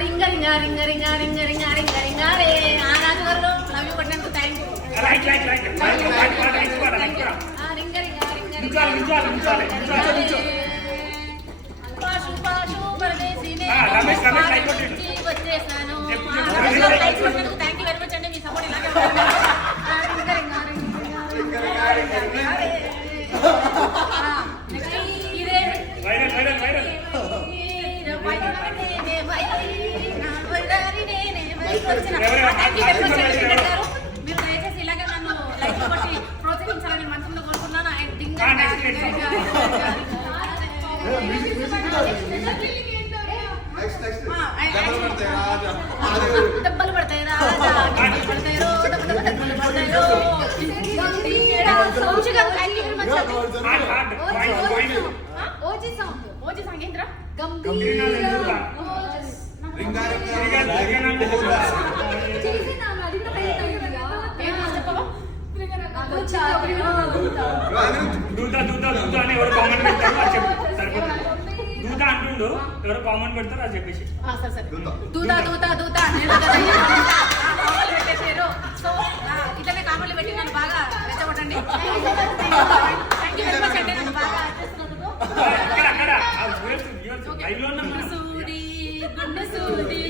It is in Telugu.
రింగ రింగ రింగ రింగ రింగ రింగ రింగ రింగ రే ఆ రాజు గారు లవ్ యూ కొట్టినందుకు థాంక్యూ రింగ రింగ రింగ పాషు పాషు పరదేశీనే వచ్చేసాను లైక్ కొట్టినందుకు థాంక్యూ వెరీ మచ్ అండి మీ సపోర్ట్ ఇలాగే రింగ రింగ రింగ నెక్స్ట్ ఇదే వైరల్ వైరల్ వైరల్ మీరు దయచేసి ఇలాగే నన్ను లైక్ బట్టి ప్రోత్సహించాలని మనసులో కోరుకున్నాను. దెబ్బలు పడతాయి ఓజీ సాంగ్ ఏంట్రా అంటుండు ఎవరు కామెంట్ పెడతారు అది చెప్పేసి దూదా దూదా దూదా పెట్టేసారు. సో ఇట్లనే కామెంట్లు పెట్టి నన్ను బాగా రెచ్చగొట్టండి. థ్యాంక్ యూ వెరీ మచ్ అండి నన్ను బాగా గుండు సూడి